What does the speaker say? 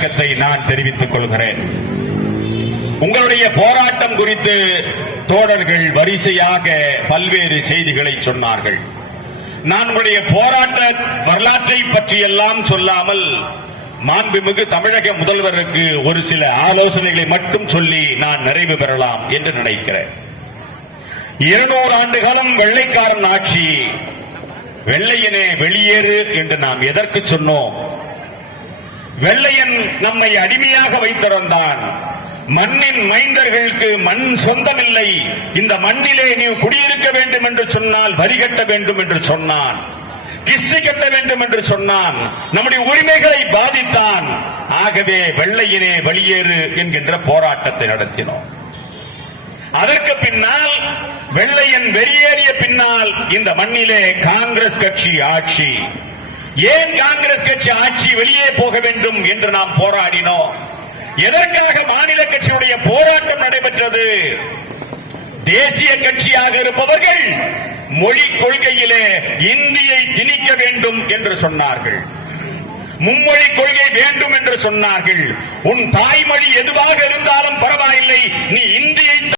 வணக்கத்தை நான் தெரிவித்துக் கொள்கிறேன். உங்களுடைய போராட்டம் குறித்து தோழர்கள் வரிசையாக பல்வேறு செய்திகளை சொன்னார்கள். நான் உங்களுடைய போராட்ட வரலாற்றை பற்றியெல்லாம் சொல்லாமல் மாண்புமிகு தமிழக முதல்வருக்கு ஒரு சில ஆலோசனைகளை மட்டும் சொல்லி நான் நிறைவு பெறலாம் என்று நினைக்கிறேன். இருநூறு ஆண்டு காலம் வெள்ளைக்காரன் ஆட்சி வெள்ளையனே வெளியேறு என்று நாம் எதற்கு சொன்னோம்? வெள்ளையன் நம்மை அடிமையாக வைத்திருந்தான். மண்ணின் மைந்தர்களுக்கு மண் சொந்தமில்லை. இந்த மண்ணிலே நீ குடியிருக்க வேண்டும் என்று சொன்னால் வரி கட்ட வேண்டும் என்று சொன்னான். கிஸ்ஸி கட்ட வேண்டும் என்று சொன்னான். நம்முடைய உரிமைகளை பாதித்தான். ஆகவே வெள்ளையினே வெளியேறு என்கின்ற போராட்டத்தை நடத்தினோம். அதற்கு பின்னால் வெள்ளையன் வெளியேறிய பின்னால் இந்த மண்ணிலே காங்கிரஸ் கட்சி ஆட்சி. ஏன் காங்கிரஸ் கட்சி ஆட்சி வெளியே போக வேண்டும் என்று நாம் போராடினோம்? எதற்காக மாநில கட்சியுடைய போராட்டம் நடைபெற்றது? தேசிய கட்சியாக இருப்பவர்கள் மொழி கொள்கையிலே இந்தியை திணிக்க வேண்டும் என்று சொன்னார்கள். மும்மொழி கொள்கை வேண்டும் என்று சொன்னார்கள். உன் தாய்மொழி எதுவாக